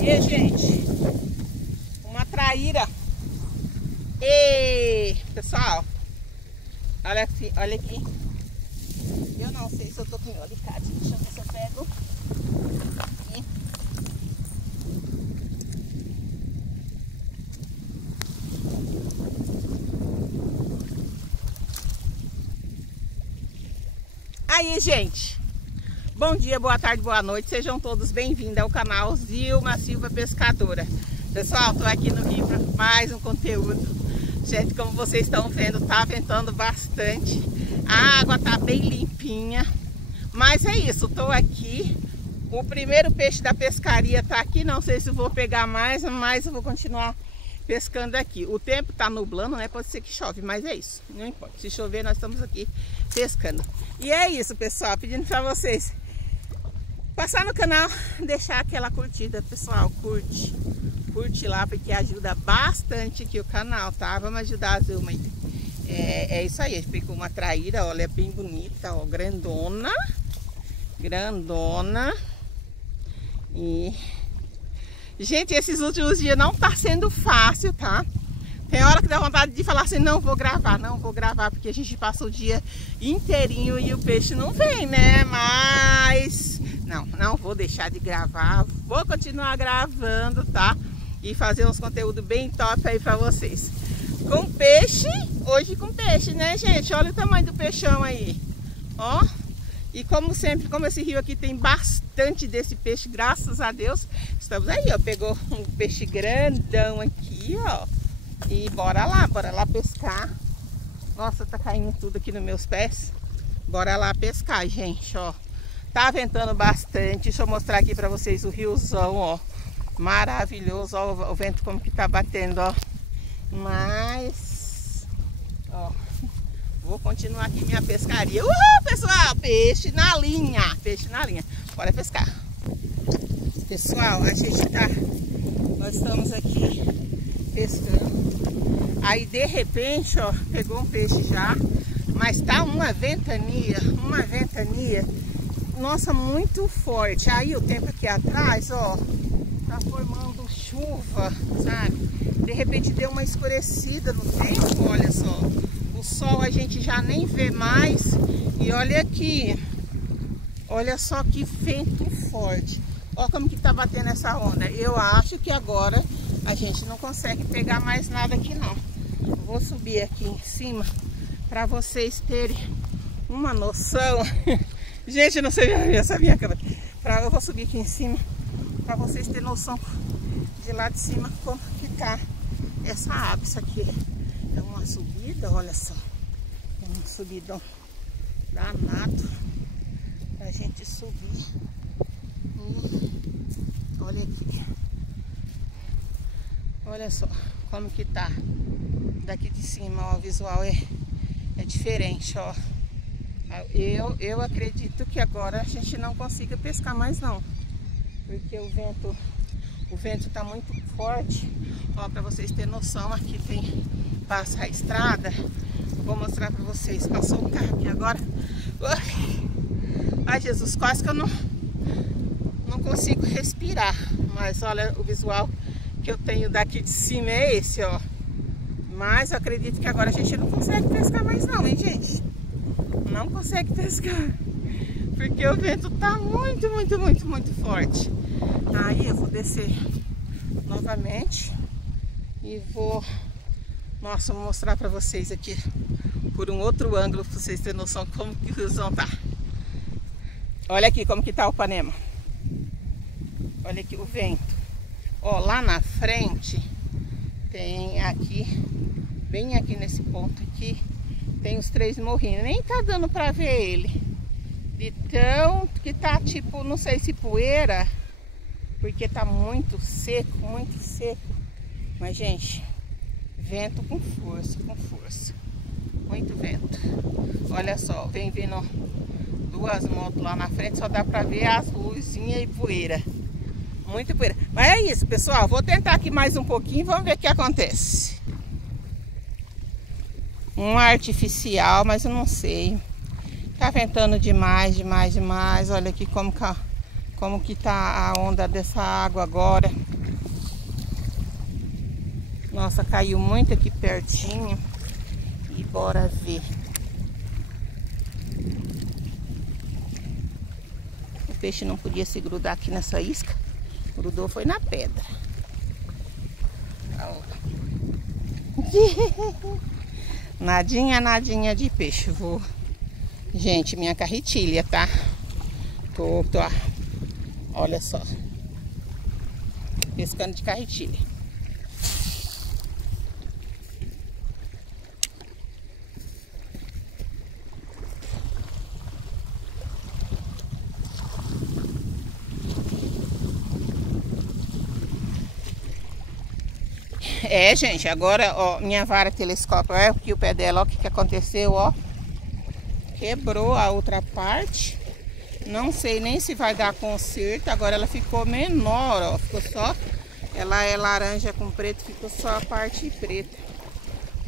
Aí, gente, uma traíra. E pessoal, olha aqui, olha aqui. Eu não sei se eu tô com meu alicate. Deixa eu ver se eu pego aqui. Aí, gente, bom dia, boa tarde, boa noite. Sejam todos bem-vindos ao canal Zilma Silva Pescadora. Pessoal, tô aqui no Rio para mais um conteúdo. Gente, como vocês estão vendo, tá ventando bastante. A água tá bem limpinha. Mas é isso, tô aqui. O primeiro peixe da pescaria tá aqui. Não sei se vou pegar mais, mas eu vou continuar pescando aqui. O tempo tá nublando, né? Pode ser que chove, mas é isso. Não importa. Se chover, nós estamos aqui pescando. E é isso, pessoal. Pedindo pra vocês passar no canal, deixar aquela curtida, pessoal. Curte lá, porque ajuda bastante aqui o canal, tá? Vamos ajudar a Zilma aí. É isso aí. A gente pegou uma traíra, olha, bem bonita, ó. Grandona. E... gente, esses últimos dias não tá sendo fácil, tá? Tem hora que dá vontade de falar assim, não vou gravar, porque a gente passa o dia inteirinho e o peixe não vem, né? Mas não vou deixar de gravar, vou continuar gravando, tá? E fazer uns conteúdos bem top aí pra vocês. Com peixe, hoje com peixe, né, gente? Olha o tamanho do peixão aí, ó. E como sempre, como esse rio aqui tem bastante desse peixe, graças a Deus, estamos aí, ó. Pegou um peixe grandão aqui, ó. E bora lá pescar. Nossa, tá caindo tudo aqui nos meus pés. Bora lá pescar, gente, ó. Tá ventando bastante. Deixa eu mostrar aqui pra vocês o riozão, ó. Maravilhoso, ó, o vento como que tá batendo, ó. Mas, ó, vou continuar aqui minha pescaria. Pessoal, peixe na linha. Bora pescar. Pessoal, nós estamos aqui pescando. Aí de repente, ó, pegou um peixe já, mas tá uma ventania, nossa, muito forte. Aí o tempo aqui atrás, ó, tá formando chuva, sabe? De repente deu uma escurecida no tempo, olha só. O sol a gente já nem vê mais. E olha aqui, olha só que vento forte. Olha como que tá batendo essa onda. Eu acho que agora a gente não consegue pegar mais nada aqui não. Vou subir aqui em cima para vocês terem uma noção. Gente, não sei essa minha câmera. Eu vou subir aqui em cima para vocês terem noção de lá de cima como que tá essa água. Isso aqui é uma subida, olha só. É um subidão danado pra gente subir. Olha aqui. Olha só como que tá daqui de cima, ó, o visual é diferente, ó. Eu acredito que agora a gente não consiga pescar mais não, porque o vento tá muito forte. Ó, para vocês terem noção, aqui passa a estrada. Vou mostrar para vocês. Passou o carro aqui agora. Ai, Jesus, quase que eu não consigo respirar. Mas olha o visual que eu tenho daqui de cima é esse, ó. Mas eu acredito que agora a gente não consegue pescar mais não, hein, gente? Não consegue pescar, porque o vento tá muito forte. Aí eu vou descer novamente e vou mostrar pra vocês aqui por um outro ângulo, pra vocês terem noção como que o riozão tá. Olha aqui como que tá o Panema. Olha aqui o vento. Ó, lá na frente tem aqui, bem aqui nesse ponto aqui, tem os Três Morrinhos. Nem tá dando pra ver ele. Então, que tá tipo, não sei se poeira, porque tá muito seco. Mas, gente, vento com força. Muito vento. Olha só, vem vindo duas motos lá na frente, só dá pra ver as luzinhas e poeira. Muito poeira. Mas é isso, pessoal. Vou tentar aqui mais um pouquinho, vamos ver o que acontece. Um artificial, mas eu não sei. Tá ventando demais. Olha aqui como como que tá a onda dessa água agora. Nossa, caiu muito aqui pertinho. E bora ver. O peixe não podia se grudar aqui nessa isca. Grudou foi na pedra. Nadinha, nadinha de peixe. Vou... Gente, minha carretilha, tá? Tô, olha só. Pescando de carretilha. É, gente, agora, ó, minha vara telescópio, é aqui o pé dela, ó, o que aconteceu, ó. Quebrou a outra parte. Não sei nem se vai dar conserto. Agora ela ficou menor, ó. Ficou só... Ela é laranja com preto, ficou só a parte preta.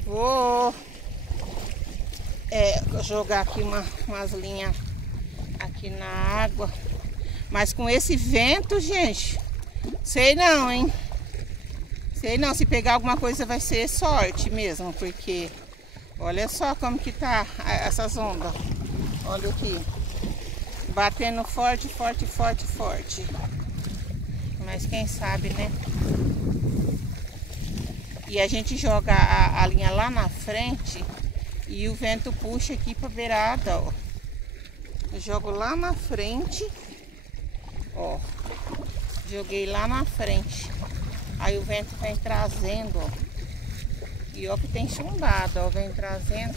Vou jogar aqui umas linhas aqui na água. Mas com esse vento, gente, sei não, hein? Sei não, se pegar alguma coisa vai ser sorte mesmo, porque olha só como que tá essas ondas. Olha aqui. Batendo forte, forte, forte, forte. Mas quem sabe, né? E a gente joga a linha lá na frente e o vento puxa aqui pra beirada, ó. Eu jogo lá na frente, ó. Joguei lá na frente. Aí o vento vem trazendo, ó. E ó que tem chumbado, ó. Vem trazendo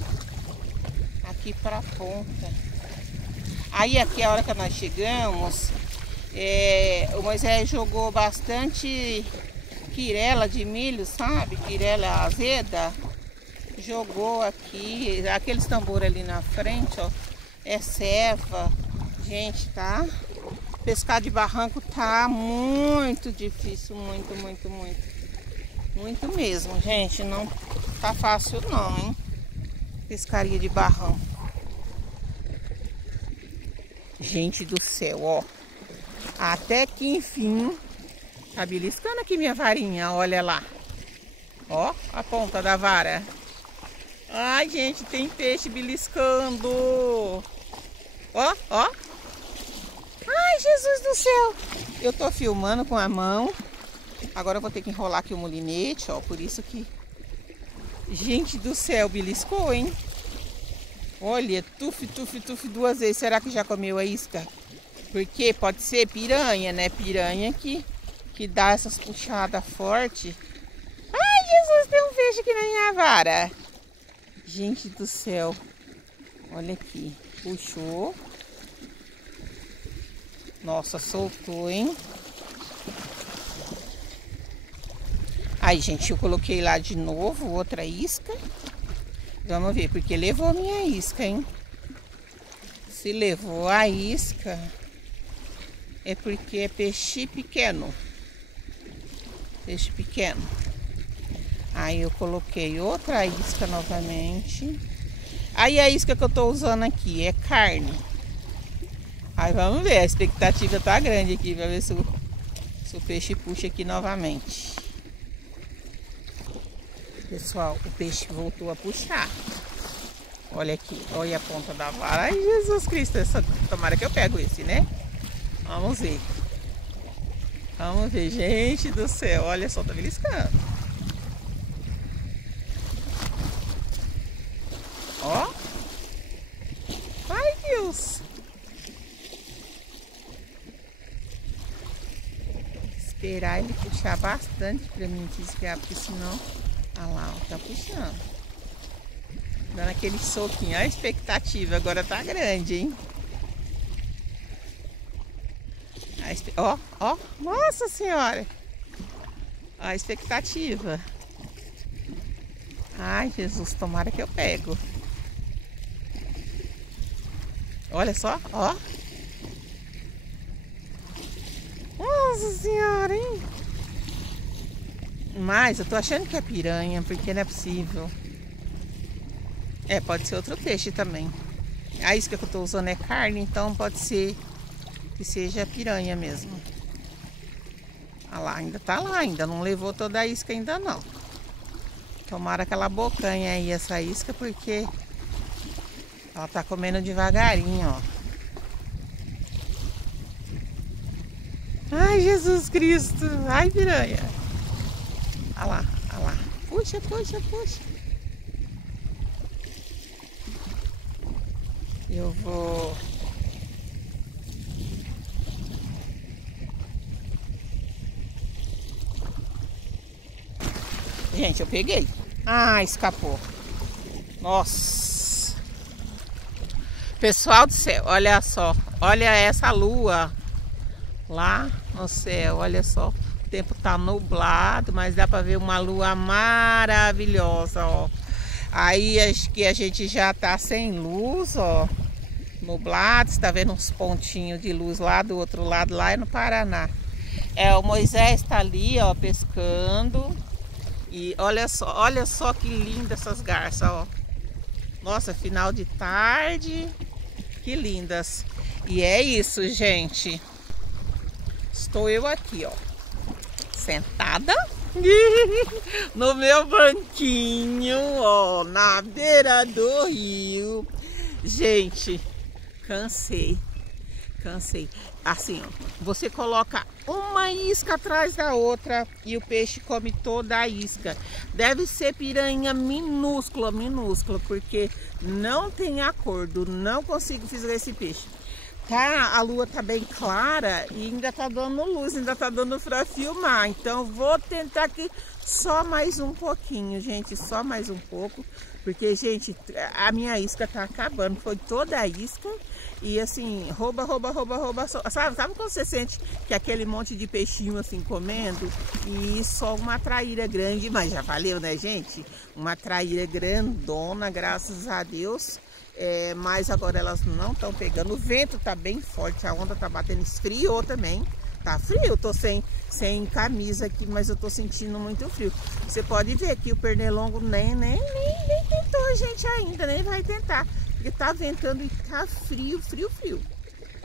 aqui pra ponta. Aí aqui a hora que nós chegamos, o Moisés jogou bastante quirela de milho, sabe? Quirela azeda. Jogou aqui, aqueles tambores ali na frente, ó. É ceva. Gente, tá? Pescar de barranco tá muito difícil, muito, muito, muito. Muito mesmo, gente. Não tá fácil não, hein? Pescaria de barranco. Gente do céu, ó. Até que enfim, tá beliscando aqui minha varinha, olha lá. Ó, a ponta da vara. Ai, gente, tem peixe beliscando. Ó, ó. Ai, Jesus do céu. Eu tô filmando com a mão. Agora eu vou ter que enrolar aqui o molinete, ó. Por isso que... Gente do céu, beliscou, hein? Olha, tuf, tuf, tuf, 2 vezes. Será que já comeu a isca? Porque pode ser piranha, né? Piranha que dá essas puxadas fortes. Ai, Jesus, tem um peixe aqui na minha vara. Gente do céu. Olha aqui. Puxou. Nossa, soltou, hein? Aí, gente, eu coloquei lá de novo outra isca. Vamos ver, porque levou a minha isca, hein? Se levou a isca, é porque é peixe pequeno. Peixe pequeno. Aí eu coloquei outra isca novamente. Aí a isca que eu tô usando aqui é carne. Aí vamos ver, a expectativa tá grande aqui para ver se o peixe puxa aqui novamente. Pessoal, o peixe voltou a puxar. Olha aqui, olha a ponta da vara. Ai, Jesus Cristo, tomara que eu pego esse, né? Vamos ver. Vamos ver, gente do céu. Olha só, tá beliscando. Ó. Ai, Deus. Esperar ele puxar bastante pra mim desviar, porque senão... Ah lá, ó, tá puxando. Dando aquele soquinho. A expectativa agora tá grande, hein? Ó, ó. Nossa Senhora. Ó, a expectativa. Ai, Jesus, tomara que eu pego. Olha só, ó. Nossa Senhora, hein? Mas eu tô achando que é piranha, porque não é possível. Pode ser outro peixe também. A isca que eu tô usando é carne, então pode ser que seja piranha mesmo. Olha lá, ainda tá lá, ainda não levou toda a isca ainda não. Tomara aquela bocanha aí essa isca, porque ela tá comendo devagarinho, ó. Ai, Jesus Cristo! Ai, piranha! Olha lá, olha lá. Puxa, puxa, puxa. Eu vou... Gente, eu peguei. Ah, escapou. Nossa. Pessoal do céu, olha só. Olha essa lua lá no céu, olha só. O tempo tá nublado, mas dá pra ver uma lua maravilhosa, ó. Aí acho que a gente já tá sem luz, ó. Nublado, você tá vendo uns pontinhos de luz lá do outro lado, lá é no Paraná. O Moisés tá ali, ó, pescando. E olha só que lindas essas garças, ó. Nossa, final de tarde. Que lindas. E é isso, gente. Estou eu aqui, ó. Sentada. No meu banquinho, ó. Na beira do rio. Gente, cansei. Assim, ó, você coloca uma isca atrás da outra e o peixe come toda a isca. Deve ser piranha minúscula, porque não tem acordo, não consigo fisgar esse peixe. Tá, a lua tá bem clara e ainda tá dando luz, ainda tá dando pra filmar. Então vou tentar aqui só mais um pouquinho, gente, só mais um pouco. Porque, gente, a minha isca tá acabando, foi toda a isca. E assim, rouba. Sabe quando você sente que aquele monte de peixinho assim comendo? E só uma traíra grande, mas já valeu, né, gente? Uma traíra grandona, graças a Deus. Mas agora elas não estão pegando. O vento tá bem forte, a onda tá batendo, esfriou também. Tá frio, eu tô sem camisa aqui, mas eu tô sentindo muito frio. Você pode ver que o pernilongo nem tentou, gente, ainda, nem vai tentar. Porque tá ventando e tá frio.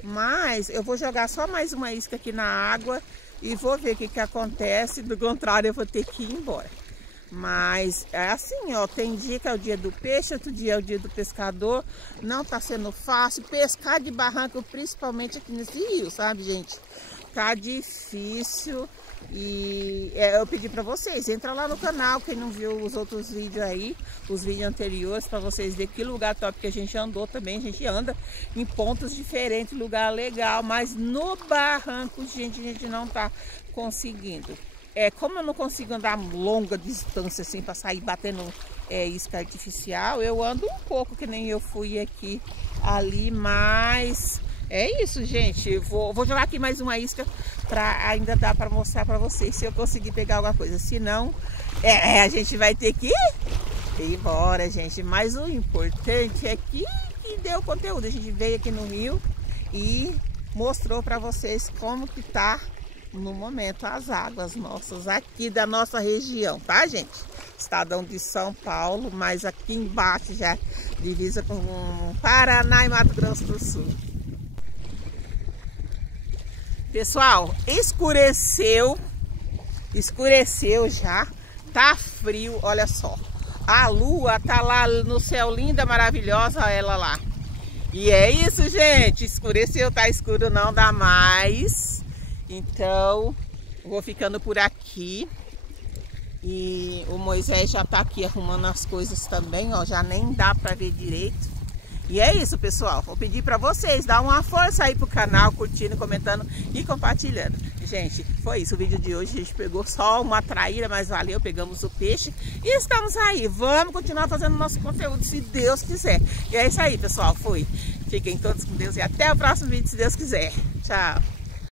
Mas eu vou jogar só mais uma isca aqui na água e vou ver o que acontece. Do contrário, eu vou ter que ir embora. Mas é assim, ó, tem dia que é o dia do peixe, outro dia é o dia do pescador. Não tá sendo fácil pescar de barranco, principalmente aqui nesse rio, sabe, gente? Tá difícil. E eu pedi para vocês, entra lá no canal, quem não viu os outros vídeos aí, os vídeos anteriores, para vocês verem que lugar top que a gente andou também. A gente anda em pontos diferentes, lugar legal, mas no barranco, gente, a gente não tá conseguindo. Como eu não consigo andar longa distância assim para sair batendo isca artificial, eu ando um pouco, que nem eu fui aqui, ali, mas é isso, gente. Vou jogar aqui mais uma isca para ainda dar para mostrar para vocês se eu conseguir pegar alguma coisa. Se não, a gente vai ter que ir embora, gente. Mas o importante é que deu conteúdo. A gente veio aqui no rio e mostrou para vocês como que tá no momento as águas nossas aqui da nossa região, tá, gente? Estadão de São Paulo, mas aqui embaixo já divisa com Paraná e Mato Grosso do Sul. Pessoal, escureceu já, tá frio, olha só. A lua tá lá no céu, linda, maravilhosa, ela lá. E é isso, gente, escureceu, tá escuro, não dá mais. Então, vou ficando por aqui. E o Moisés já tá aqui arrumando as coisas também, ó, já nem dá pra ver direito. E é isso, pessoal. Vou pedir para vocês dar uma força aí pro canal, curtindo, comentando e compartilhando. Gente, foi isso o vídeo de hoje. A gente pegou só uma traíra, mas valeu, pegamos o peixe e estamos aí. Vamos continuar fazendo nosso conteúdo, se Deus quiser. E é isso aí, pessoal. Fui. Fiquem todos com Deus e até o próximo vídeo, se Deus quiser. Tchau.